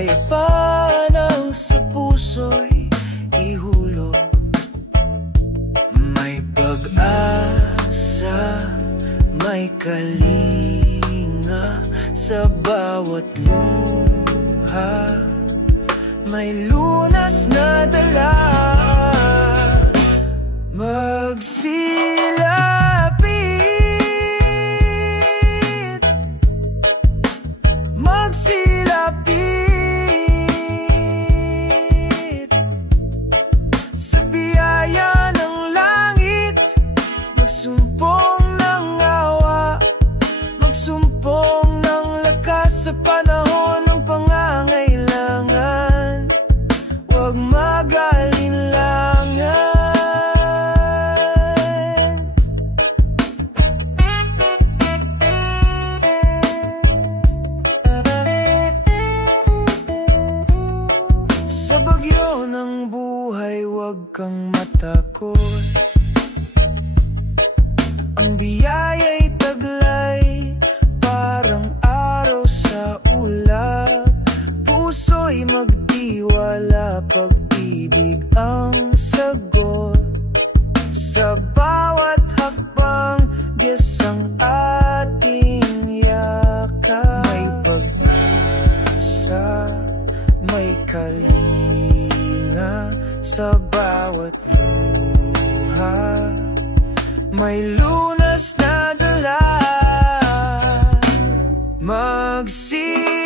kapayapaan sa puso'y ihulog. May pag-asa, may kalinga sa bawat luha, may lunas na dala. Magsilapit, magsilapit sa biyaya ng langit. Magsumpong ng awa, magsumpong ng lakas sa panahon ng pangangailangan. Huwag mag-alinlangan. Sa bagyo ng buhay, huwag kang matakot. Ang biyaya'y taglay, parang araw sa ulap. Puso'y magtiwala, pag-ibig ang sagot. Sa bawat hakbang, Diyos ang ating yakap. May pag-asa, may kalinga sa bawat luha, may lunas na dala. Magsilapit,